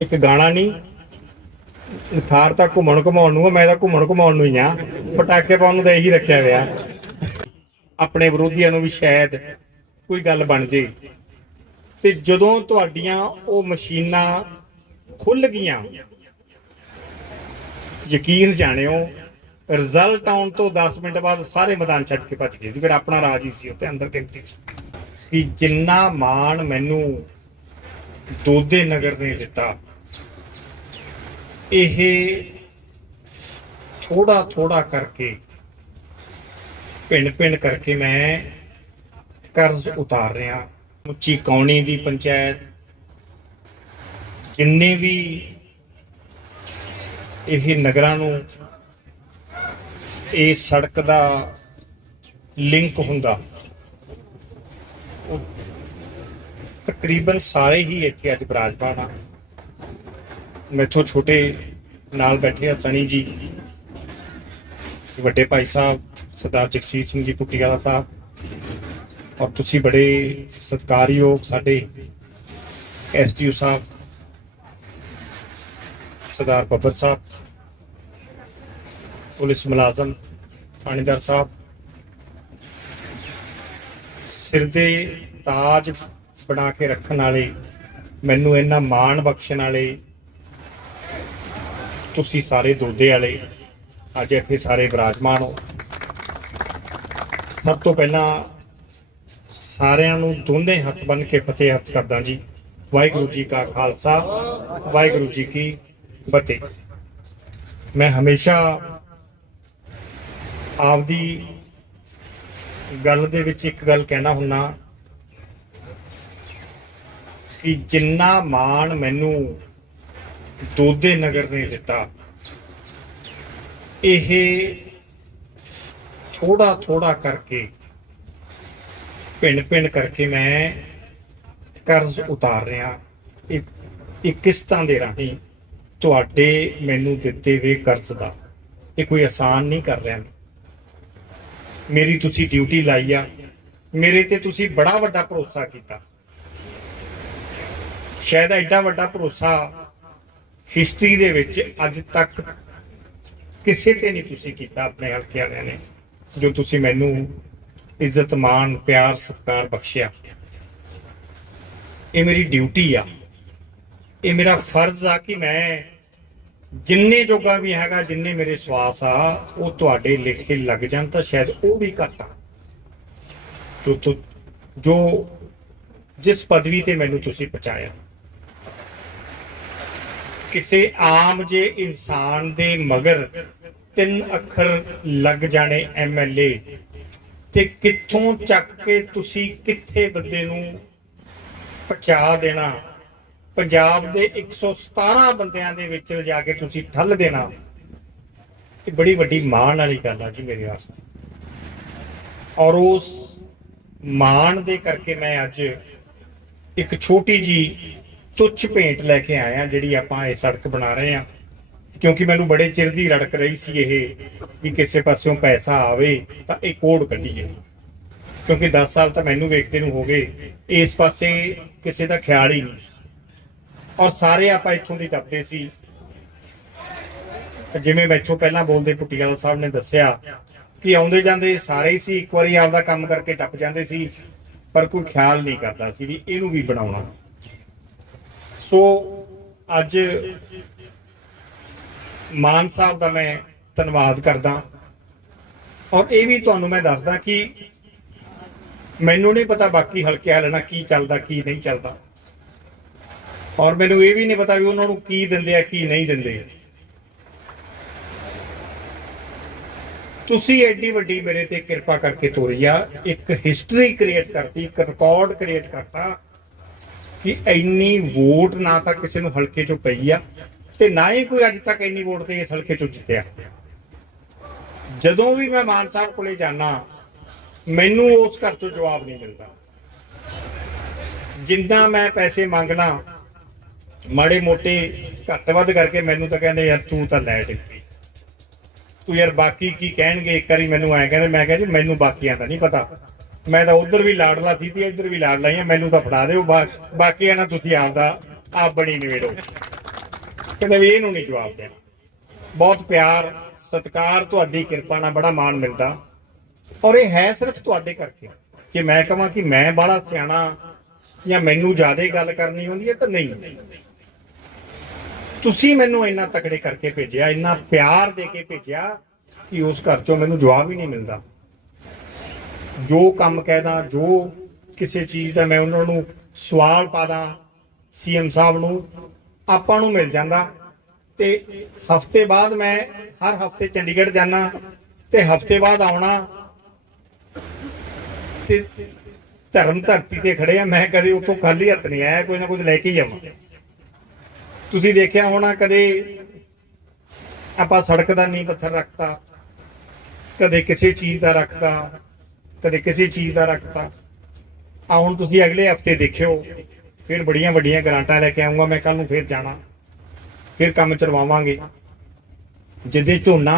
ਇੱਕ ਗਾਣਾ ਨਹੀਂ, ਥਾਰ ਤਾਂ ਘੁੰਮਣ ਘੁਮਾਉਣ ਨੂੰ ਮੈਂ ਤਾਂ ਘੁੰਮਣ ਘੁਮਾਉਣ ਨੂੰ ਹੀ ਆ। ਪਟਾਕੇ ਪਾਉਣ ਨੂੰ ਤਾਂ ਇਹੀ ਰੱਖਿਆ ਹੋਇਆ। ਆਪਣੇ ਵਿਰੋਧੀਆਂ ਨੂੰ ਵੀ ਸ਼ਾਇਦ ਕੋਈ ਗੱਲ ਬਣ ਜੇ। ਤੇ ਜਦੋਂ ਤੁਹਾਡੀਆਂ ਉਹ ਮਸ਼ੀਨਾਂ ਖੁੱਲ ਗਈਆਂ, ਯਕੀਨ ਜਾਣਿਓ ਰਿਜ਼ਲਟ ਆਉਣ ਤੋਂ 10 ਮਿੰਟ ਬਾਅਦ ਸਾਰੇ ਮੈਦਾਨ ਛੱਡ ਕੇ ਭੱਜ ਗਏ ਸੀ, ਫਿਰ ਆਪਣਾ ਰਾਜ ਹੀ ਸੀ ਉੱਤੇ ਅੰਦਰ ਗਿਣਤੀ ਚ। ਕਿ ਜਿੰਨਾ ਮਾਣ ਮੈਨੂੰ ਦੋਦੇ ਨਗਰ ਨੇ ਦਿੱਤਾ ਇਹ ਥੋੜਾ ਥੋੜਾ ਕਰਕੇ ਪਿੰਡ ਪਿੰਡ ਕਰਕੇ ਮੈਂ ਕਰਜ਼ ਉਤਾਰ ਰਿਹਾ। ਉੱਚੀ ਕੌਣੀ ਦੀ ਪੰਚਾਇਤ, ਜਿੰਨੇ ਵੀ ਇਹ ਨਗਰਾਂ ਨੂੰ ਇਹ ਸੜਕ ਦਾ ਲਿੰਕ ਹੁੰਦਾ ਤਕਰੀਬਨ ਸਾਰੇ ਹੀ ਇੱਥੇ ਅੱਜ ਬਿਰਾਜਮਾਨ ਆ। ਮੈਥੋਂ ਛੋਟੇ ਨਾਲ ਬੈਠੇ ਆ ਸਣੀ ਜੀ, ਵੱਡੇ ਭਾਈ ਸਾਹਿਬ, ਸਰਦਾਰ ਜਗਸੀਰ ਸਿੰਘ ਜੀ ਕੁੱਟੀਵਾਲਾ ਸਾਹਿਬ। ਔਰ ਤੁਸੀਂ ਬੜੇ ਸਤਿਕਾਰਯੋਗ ਸਾਡੇ ਐਸਡੀਓ ਸਾਹਿਬ, ਸਰਦਾਰ ਬੱਬਰ ਸਾਹਿਬ, ਪੁਲਿਸ ਮੁਲਾਜ਼ਮ, ਥਾਣੇਦਾਰ ਸਾਹਿਬ। ਸਿਰ ਦੇ ਤਾਜ ਬਣਾ ਕੇ ਰੱਖਣ ਵਾਲੇ, ਮੈਨੂੰ ਇੰਨਾ ਮਾਣ ਬਖਸ਼ਣ ਵਾਲੇ ਤੁਸੀਂ ਸਾਰੇ ਦੋਦੇ ਵਾਲੇ ਅੱਜ ਇੱਥੇ ਸਾਰੇ ਵਿਰਾਜਮਾਨ ਹੋ। ਸਭ ਤੋਂ ਪਹਿਲਾਂ ਸਾਰਿਆਂ ਨੂੰ ਦੋਨੇ ਹੱਥ ਬੰਨ ਕੇ ਫਤਿਹ ਅਰਜ਼ ਕਰਦਾ ਜੀ। ਵਾਹਿਗੁਰੂ ਜੀ ਕਾ ਖਾਲਸਾ, ਵਾਹਿਗੁਰੂ ਜੀ ਕੀ ਫਤਿਹ। ਮੈਂ ਹਮੇਸ਼ਾ ਆਪਦੀ ਗੱਲ ਦੇ ਵਿੱਚ ਇੱਕ ਗੱਲ ਕਹਿਣਾ ਹੁੰਨਾ ਕਿ ਜਿੰਨਾ ਮਾਣ ਮੈਨੂੰ ਦੋਦੇ ਨਗਰ ਨੇ ਦਿੱਤਾ। ਇਹ ਥੋੜਾ ਥੋੜਾ ਕਰਕੇ ਪਿੰਡ ਪਿੰਡ ਕਰਕੇ ਮੈਂ ਕਰਜ਼ ਉਤਾਰ ਰਿਹਾ। ਇਹ ਇਹ ਕਿਸ਼ਤਾਂ ਦੇ ਰਾਹੀਂ ਤੁਹਾਡੇ ਮੈਨੂੰ ਦਿੱਤੇ ਹੋਏ ਕਰਜ਼ ਦਾ। ਇਹ ਕੋਈ ਆਸਾਨ ਨਹੀਂ ਕਰ ਰਿਹਾ। ਮੇਰੀ ਤੁਸੀਂ ਡਿਊਟੀ ਲਾਈ ਆ। ਮੇਰੇ ਤੇ ਤੁਸੀਂ ਬੜਾ ਵੱਡਾ ਭਰੋਸਾ ਕੀਤਾ। ਸ਼ਾਇਦ ਐਡਾ ਵੱਡਾ ਭਰੋਸਾ ਹਿਸਟਰੀ ਦੇ ਵਿੱਚ ਅੱਜ ਤੱਕ ਕਿਸੇ ਤੇ ਨਹੀਂ ਤੁਸੀਂ ਕੀਤਾ ਆਪਣੇ ਹਲਕੇ ਵਾਲਿਆਂ ਨੇ, ਜੋ ਤੁਸੀਂ ਮੈਨੂੰ ਇੱਜ਼ਤ, ਮਾਣ, ਪਿਆਰ, ਸਤਿਕਾਰ ਬਖਸ਼ਿਆ। ਇਹ ਮੇਰੀ ਡਿਊਟੀ ਆ। ਇਹ ਮੇਰਾ ਫਰਜ਼ ਆ ਕਿ ਮੈਂ ਜਿੰਨੇ ਜੋਗਾ ਵੀ ਹੈਗਾ, ਜਿੰਨੇ ਮੇਰੇ ਸਵਾਸ ਆ, ਉਹ ਤੁਹਾਡੇ ਲੇਖੇ ਲੱਗ ਜਾਣ ਤਾਂ ਸ਼ਾਇਦ ਉਹ ਵੀ ਘੱਟ ਆ। ਜੋ ਤੁ- ਜੋ ਜਿਸ ਪਦਵੀ ਤੇ ਮੈਨੂੰ ਤੁਸੀਂ ਪਹੁੰਚਾਇਆ। ਕਿਸੇ ਆਮ ਜੇ ਇਨਸਾਨ ਦੇ ਮਗਰ ਤਿੰਨ ਅੱਖਰ ਲੱਗ ਜਾਣੇ ਐਮਐਲਏ ਤੇ ਕਿੱਥੋਂ ਚੱਕ ਕੇ ਤੁਸੀਂ ਕਿੱਥੇ ਬੰਦੇ ਨੂੰ ਪਹੁੰਚਾ ਦੇਣਾ? ਪੰਜਾਬ ਦੇ 117 ਬੰਦਿਆਂ ਦੇ ਵਿੱਚ ਲਿਜਾ ਕੇ ਤੁਸੀਂ ਠੱਲ ਦੇਣਾ। ਇਹ ਬੜੀ ਵੱਡੀ ਮਾਣ ਵਾਲੀ ਗੱਲ ਆ ਜੀ ਮੇਰੇ ਵਾਸਤੇ। ਔਰ ਉਸ ਮਾਣ ਦੇ ਕਰਕੇ ਮੈਂ ਅੱਜ ਇੱਕ ਛੋਟੀ ਜੀ ਤੁੱਛ ਭੇਂਟ ਲੈ ਕੇ ਆਏ ਆਇਆ ਜਿਹੜੀ ਆਪਾਂ ਇਹ ਸੜਕ ਬਣਾ ਰਹੇ ਹਾਂ। ਕਿਉਂਕਿ ਮੈਨੂੰ ਬੜੇ ਚਿਰ ਦੀ ਰੜਕ ਰਹੀ ਸੀ ਇਹ ਵੀ ਕਿਸੇ ਪਾਸਿਓਂ ਪੈਸਾ ਆਵੇ ਤਾਂ ਇਹ ਕੋਡ ਕੱਢੀਏ। ਕਿਉਂਕਿ 10 ਸਾਲ ਤਾਂ ਮੈਨੂੰ ਵੇਖਦੇ ਨੂੰ ਹੋ ਗਏ, ਇਸ ਪਾਸੇ ਕਿਸੇ ਦਾ ਖਿਆਲ ਹੀ ਨਹੀਂ ਸੀ। ਔਰ ਸਾਰੇ ਆਪਾਂ ਇੱਥੋਂ ਦੀ ਟੱਪਦੇ ਸੀ। ਤੇ ਜਿਵੇਂ ਮੈਥੋਂ ਪਹਿਲਾਂ ਬੋਲਦੇ ਪੁੱਟੀਵਾਲਾ ਸਾਹਿਬ ਨੇ ਦੱਸਿਆ ਕਿ ਆਉਂਦੇ ਜਾਂਦੇ ਸਾਰੇ ਹੀ ਸੀ, ਇੱਕ ਵਾਰੀ ਆਪਦਾ ਕੰਮ ਕਰਕੇ ਟੱਪ ਜਾਂਦੇ ਸੀ, ਪਰ ਕੋਈ ਖਿਆਲ ਨਹੀਂ ਕਰਦਾ ਸੀ ਵੀ ਇਹਨੂੰ ਵੀ ਬਣਾਉਣਾ। ਸੋ ਅੱਜ ਮਾਨ ਸਾਹਿਬ ਦਾ ਮੈਂ ਧੰਨਵਾਦ ਕਰਦਾ। ਔਰ ਇਹ ਵੀ ਤੁਹਾਨੂੰ ਮੈਂ ਦੱਸਦਾ ਕਿ ਮੈਨੂੰ ਨਹੀਂ ਪਤਾ ਬਾਕੀ ਹਲਕੇ ਵਾਲਿਆਂ ਕੀ ਚੱਲਦਾ, ਕੀ ਨਹੀਂ ਚੱਲਦਾ। ਔਰ ਮੈਨੂੰ ਇਹ ਵੀ ਨਹੀਂ ਪਤਾ ਵੀ ਉਹਨਾਂ ਨੂੰ ਕੀ ਦਿੰਦੇ ਆ, ਕੀ ਨਹੀਂ ਦਿੰਦੇ ਤੁਸੀਂ ਐਡੀ ਵੱਡੀ ਮੇਰੇ ਤੇ ਕਿਰਪਾ ਕਰਕੇ ਤੋਰੀ ਆ, ਇੱਕ ਹਿਸਟਰੀ ਕ੍ਰੀਏਟ ਕਰਤੀ, ਇੱਕ ਰਿਕਾਰਡ ਕ੍ਰੀਏਟ ਕਰਤਾ। ਕਿ ਇੰਨੀ ਵੋਟ ਨਾ ਤਾਂ ਕਿਸੇ ਨੂੰ ਹਲਕੇ ਚੋਂ ਪਈ ਆ ਤੇ ਨਾ ਹੀ ਕੋਈ ਅੱਜ ਤੱਕ ਇੰਨੀ ਵੋਟ ਤੇ ਇਸ ਹਲਕੇ ਚੋਂ ਜਿੱਤਿਆ। ਜਦੋਂ ਵੀ ਮੈਂ ਮਾਨ ਸਾਹਿਬ ਕੋਲੇ ਜਾਣਾ ਮੈਨੂੰ ਉਸ ਘਰ ਚੋਂ ਜਵਾਬ ਨਹੀਂ ਮਿਲਦਾ। ਜਿੰਨਾ ਮੈਂ ਪੈਸੇ ਮੰਗਣਾ, ਮਾੜੇ ਮੋਟੇ ਘੱਟ ਵੱਧ ਕਰਕੇ ਮੈਨੂੰ ਤਾਂ ਕਹਿੰਦੇ, ਯਾਰ ਤੂੰ ਤਾਂ ਲੈ ਡਿੱਗੀ ਤੂੰ ਯਾਰ ਬਾਕੀ ਕੀ ਕਹਿਣਗੇ? ਇੱਕ ਵਾਰੀ ਮੈਨੂੰ ਐ ਕਹਿੰਦੇ, ਮੈਂ ਕਿਹਾ ਜੀ, ਮੈਨੂੰ ਬਾਕੀਆਂ ਦਾ ਨਹੀਂ ਪਤਾ। ਮੈਂ ਤਾਂ ਉਧਰ ਵੀ ਲਾੜਲਾ ਸੀ ਤੇ ਇੱਧਰ ਵੀ ਲਾੜਲਾ ਹੀ ਆ, ਮੈਨੂੰ ਤਾਂ ਫੜਾ ਦਿਓ ਬਾਕੀ ਬਾਕੀਆਂ ਨਾਲ ਤੁਸੀਂ ਆਪਦਾ, ਆਪ ਬਣੀ ਨਿਵੇੜੋ ਕਹਿੰਦੇ ਵੀ ਇਹਨੂੰ ਨਹੀਂ ਜਵਾਬ ਦੇਣਾ। ਬਹੁਤ ਪਿਆਰ, ਸਤਿਕਾਰ, ਤੁਹਾਡੀ ਕਿਰਪਾ ਨਾਲ ਬੜਾ ਮਾਣ ਮਿਲਦਾ। ਔਰ ਇਹ ਹੈ ਸਿਰਫ ਤੁਹਾਡੇ ਕਰਕੇ। ਜੇ ਮੈਂ ਕਹਾਂ ਕਿ ਮੈਂ ਬੜਾ ਸਿਆਣਾ ਜਾਂ ਮੈਨੂੰ ਜ਼ਿਆਦਾ ਗੱਲ ਕਰਨੀ ਹੁੰਦੀ ਹੈ ਤਾਂ ਨਹੀਂ। ਤੁਸੀਂ ਮੈਨੂੰ ਇੰਨਾ ਤਕੜੇ ਕਰਕੇ ਭੇਜਿਆ, ਇੰਨਾ ਪਿਆਰ ਦੇ ਕੇ ਭੇਜਿਆ ਕਿ ਉਸ ਘਰ ਚੋਂ ਮੈਨੂੰ ਜਵਾਬ ਹੀ ਨਹੀਂ ਮਿਲਦਾ। ਜੋ ਕੰਮ ਕਹਿਦਾ, ਜੋ ਕਿਸੇ ਚੀਜ਼ ਦਾ ਮੈਂ ਉਹਨਾਂ ਨੂੰ ਸਵਾਲ ਪਾਦਾ ਸੀਐਮ ਸਾਹਿਬ ਨੂੰ, ਆਪਾਂ ਨੂੰ ਮਿਲ ਜਾਂਦਾ। ਤੇ ਹਫ਼ਤੇ ਬਾਅਦ ਮੈਂ ਹਰ ਹਫ਼ਤੇ ਚੰਡੀਗੜ੍ਹ ਜਾਣਾ ਤੇ ਹਫ਼ਤੇ ਬਾਅਦ ਆਉਣਾ ਤੇ ਧਰਮ ਧਰਤੀ ਤੇ ਖੜੇ ਆ। ਮੈਂ ਕਦੇ ਉੱਥੋਂ ਖਾਲੀ ਹੱਥ ਨਹੀਂ ਆਇਆ, ਕੋਈ ਨਾ ਕੁਝ ਲੈ ਕੇ ਜਾਵਾਂ ਤੁਸੀਂ ਦੇਖਿਆ ਹੋਣਾ ਕਦੇ ਆਪਾਂ ਸੜਕ ਦਾ ਨੀਂਹ ਪੱਥਰ ਰੱਖਤਾ, ਕਦੇ ਕਿਸੇ ਚੀਜ਼ ਦਾ ਰੱਖਤਾ ਕਦੇ ਕਿਸੇ ਚੀਜ਼ ਦਾ ਰੱਖਤਾ ਆ ਹੁਣ ਤੁਸੀਂ ਅਗਲੇ ਹਫ਼ਤੇ ਦੇਖਿਓ, ਫਿਰ ਬੜੀਆਂ ਵੱਡੀਆਂ ਗਰਾਂਟਾਂ ਲੈ ਕੇ ਆਉਂਗਾ ਮੈਂ ਕੱਲ ਨੂੰ ਫਿਰ ਜਾਣਾ। ਫਿਰ ਕੰਮ ਚਲਵਾਵਾਂਗੇ ਜਿੱਦੇ ਝੋਨਾ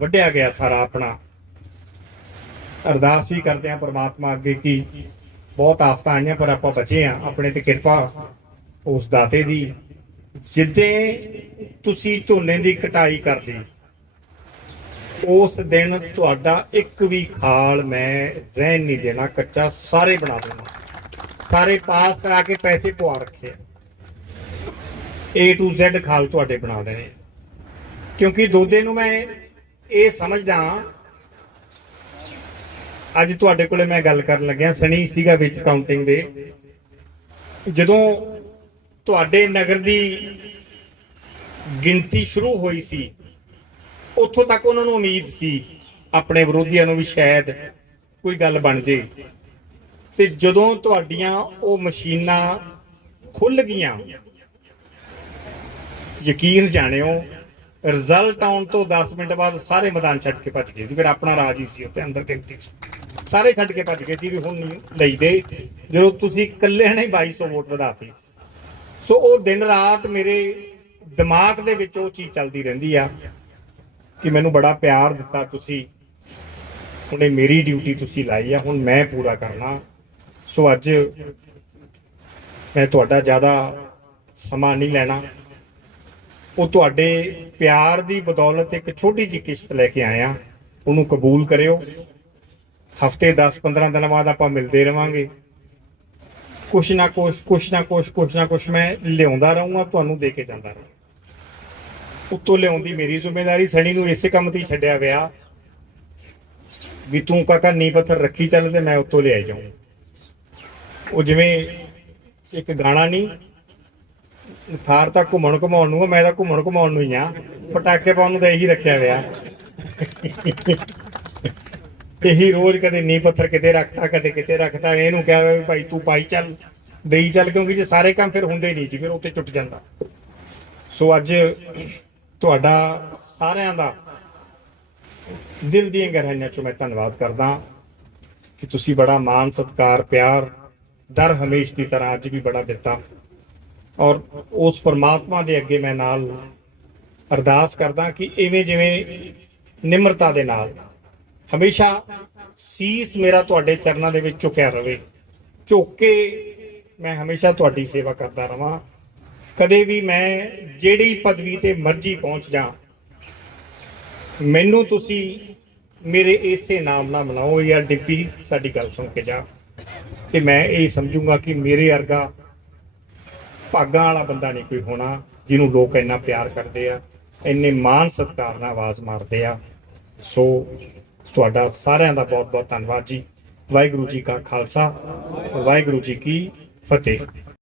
ਵੱਢਿਆ ਗਿਆ ਸਾਰਾ ਆਪਣਾ, ਅਰਦਾਸ ਵੀ ਕਰਦੇ ਆ ਪ੍ਰਮਾਤਮਾ ਅੱਗੇ ਕਿ ਬਹੁਤ ਆਫਤਾਂ ਆਈਆਂ, ਪਰ ਆਪਾਂ ਬਚੇ ਆ ਆਪਣੇ ਤੇ ਕਿਰਪਾ ਉਸ ਦਾਤੇ ਦੀ। ਜਿੱਦੇ ਤੁਸੀਂ ਝੋਨੇ ਦੀ ਕਟਾਈ ਕਰ ਲਈ ਉਸ ਦਿਨ ਤੁਹਾਡਾ ਇੱਕ ਵੀ ਖਾਲ ਮੈਂ ਰਹਿਣ ਨਹੀਂ ਦੇਣਾ, ਕੱਚਾ ਸਾਰੇ ਬਣਾ ਦੇਣਾ। ਸਾਰੇ ਪਾਸ ਕਰਾ ਕੇ ਪੈਸੇ ਪਵਾ ਰੱਖੇ। A to Z ਖਾਲ ਤੁਹਾਡੇ ਬਣਾ ਦੇਣੇ। ਕਿਉਂਕਿ ਦੋਦੇ ਨੂੰ ਮੈਂ ਇਹ ਸਮਝਦਾ ਅੱਜ ਤੁਹਾਡੇ ਕੋਲੇ ਮੈਂ ਗੱਲ ਕਰਨ ਲੱਗਿਆ, ਸਣੀ ਸੀਗਾ ਵਿੱਚ ਕਾਊਂਟਿੰਗ ਦੇ। ਜਦੋਂ ਤੁਹਾਡੇ ਨਗਰ ਦੀ ਗਿਣਤੀ ਸ਼ੁਰੂ ਹੋਈ ਸੀ ਉੱਥੋਂ ਤੱਕ ਉਹਨਾਂ ਨੂੰ ਉਮੀਦ ਸੀ, ਆਪਣੇ ਵਿਰੋਧੀਆਂ ਨੂੰ ਵੀ ਸ਼ਾਇਦ ਕੋਈ ਗੱਲ ਬਣ ਜੇ। ਤੇ ਜਦੋਂ ਤੁਹਾਡੀਆਂ ਉਹ ਮਸ਼ੀਨਾਂ ਖੁੱਲ ਗਈਆਂ, ਯਕੀਨ ਜਾਣਿਓ ਰਿਜ਼ਲਟ ਆਉਣ ਤੋਂ 10 ਮਿੰਟ ਬਾਅਦ ਸਾਰੇ ਮੈਦਾਨ ਛੱਡ ਕੇ ਭੱਜ ਗਏ ਸੀ, ਫਿਰ ਆਪਣਾ ਰਾਜ ਹੀ ਸੀ ਉੱਤੇ ਅੰਦਰ ਗਿਣਤੀ ਚ। ਸਾਰੇ ਛੱਡ ਕੇ ਭੱਜ ਗਏ ਸੀ ਵੀ ਹੁਣ ਲਈ ਦੇ। ਜਦੋਂ ਤੁਸੀਂ ਇਕੱਲੇ ਨੇ 2200 ਵੋਟ ਵਧਾਤੀ। ਸੋ ਉਹ ਦਿਨ ਰਾਤ ਮੇਰੇ ਦਿਮਾਗ ਦੇ ਵਿੱਚ ਉਹ ਚੀਜ਼ ਚੱਲਦੀ ਰਹਿੰਦੀ ਆ। ਕਿ ਮੈਨੂੰ ਬੜਾ ਪਿਆਰ ਦਿੱਤਾ ਤੁਸੀਂ। ਉਹਨੇ ਮੇਰੀ ਡਿਊਟੀ ਤੁਸੀਂ ਲਾਈ ਆ, ਹੁਣ ਮੈਂ ਪੂਰਾ ਕਰਨਾ। ਸੋ ਅੱਜ ਮੈਂ ਤੁਹਾਡਾ ਜ਼ਿਆਦਾ ਸਮਾਂ ਨਹੀਂ ਲੈਣਾ। ਉਹ ਤੁਹਾਡੇ ਪਿਆਰ ਦੀ ਬਦੌਲਤ ਇੱਕ ਛੋਟੀ ਜਿਹੀ ਕਿਸ਼ਤ ਲੈ ਕੇ ਆਇਆ। ਉਹਨੂੰ ਕਬੂਲ ਕਰਿਓ। ਹਫ਼ਤੇ 10 15 ਦਿਨਾਂ ਬਾਅਦ ਆਪਾਂ ਮਿਲਦੇ ਰਵਾਂਗੇ। ਕੁਛ ਨਾ ਕੁਛ ਕੁਛ ਨਾ ਕੁਛ ਕੁਛ ਨਾ ਕੁਛ ਮੈਂ ਲਿਆਉਂਦਾ ਰਹੂੰਗਾ, ਤੁਹਾਨੂੰ ਦੇ ਕੇ ਜਾਂਦਾ ਰਹੂੰਗਾ। ਉੱਤੋਂ ਲਿਆਉਂਦੀ ਮੇਰੀ ਜ਼ਿੰਮੇਵਾਰੀ, ਸਣੀ ਨੂੰ ਇਸੇ ਕੰਮ ਤੇ ਛੱਡਿਆ ਵਿਆ ਵੀ ਤੂੰ ਕਾਕਾ ਨੀ ਪੱਥਰ ਰੱਖੀ ਚੱਲ ਤੇ ਮੈਂ ਉੱਤੋਂ ਲਿਆਈ ਜਾਊਂ। ਉਹ ਜਿਵੇਂ ਇੱਕ ਗਾਣਾ ਨਹੀਂ ਥਾਰ ਤਾਂ ਘੁੰਮਣ ਘੁਮਾਉਣ ਨੂੰ ਮੈਂ ਤਾਂ ਘੁੰਮਣ ਘੁਮਾਉਣ ਨੂੰ ਹੀ ਆ, ਪਟਾਕੇ ਪਾਉਣ ਨੂੰ ਤਾਂ ਇਹੀ ਰੱਖਿਆ ਵਿਆ ਇਹੀ ਰੋਜ਼ ਕਦੇ ਨੀ ਪੱਥਰ ਕਿਤੇ ਰੱਖਦਾ ਕਦੇ ਕਿਤੇ ਰੱਖਦਾ ਇਹਨੂੰ ਕਿਹਾ ਵੀ ਭਾਈ ਤੂੰ ਪਾਈ ਚੱਲ, ਦੇਈ ਚੱਲ, ਕਿਉਂਕਿ ਜੇ ਸਾਰੇ ਕੰਮ ਫਿਰ ਹੁੰਦੇ ਨਹੀਂ ਜੀ, ਫਿਰ ਉੱਤੇ ਟੁੱਟ ਜਾਂਦਾ। ਸੋ ਅੱਜ ਤੁਹਾਡਾ ਸਾਰਿਆਂ ਦਾ ਦਿਲ ਦੀਆਂ ਗਹਿਰਾਈਆਂ ਚੋਂ ਮੈਂ ਧੰਨਵਾਦ ਕਰਦਾ ਕਿ ਤੁਸੀਂ ਬੜਾ ਮਾਣ, ਸਤਿਕਾਰ, ਪਿਆਰ, ਦਰ ਹਮੇਸ਼ ਦੀ ਤਰ੍ਹਾਂ ਅੱਜ ਵੀ ਬੜਾ ਦਿੱਤਾ। ਔਰ ਉਸ ਪਰਮਾਤਮਾ ਦੇ ਅੱਗੇ ਮੈਂ ਨਾਲ ਅਰਦਾਸ ਕਰਦਾ ਕਿ ਇਵੇਂ ਜਿਵੇਂ ਨਿਮਰਤਾ ਦੇ ਨਾਲ ਹਮੇਸ਼ਾ ਸੀਸ ਮੇਰਾ ਤੁਹਾਡੇ ਚਰਨਾਂ ਦੇ ਵਿੱਚ ਝੁਕਿਆ ਰਵੇ ਝੁੱਕ ਕੇ ਮੈਂ ਹਮੇਸ਼ਾ ਤੁਹਾਡੀ ਸੇਵਾ ਕਰਦਾ ਰਵਾਂ। ਕਦੇ ਵੀ ਮੈਂ ਜਿਹੜੀ ਪਦਵੀ ਤੇ ਮਰਜ਼ੀ ਪਹੁੰਚ ਜਾ, ਮੈਨੂੰ ਤੁਸੀਂ ਮੇਰੇ ਇਸੇ ਨਾਮ ਨਾਲ ਮਿਲਾਓ ਜਾਂ ਡਿੱਪੀ, ਸਾਡੀ ਗੱਲ ਸੁਣ ਕੇ ਜਾ। ਤੇ ਮੈਂ ਇਹ ਸਮਝੂਗਾ ਕਿ ਮੇਰੇ ਵਰਗਾ ਭਾਗਾਂ ਵਾਲਾ ਬੰਦਾ ਨਹੀਂ ਕੋਈ ਹੋਣਾ, ਜਿਹਨੂੰ ਲੋਕ ਇੰਨਾ ਪਿਆਰ ਕਰਦੇ ਆ, ਇੰਨੇ ਮਾਣ ਸਤਿਕਾਰ ਨਾਲ ਆਵਾਜ਼ ਮਾਰਦੇ ਆ। ਸੋ ਤੁਹਾਡਾ ਸਾਰਿਆਂ ਦਾ ਬਹੁਤ ਬਹੁਤ ਧੰਨਵਾਦ ਜੀ। ਵਾਹਿਗੁਰੂ ਜੀ ਕਾ ਖਾਲਸਾ, ਵਾਹਿਗੁਰੂ ਜੀ ਕੀ ਫਤਿਹ।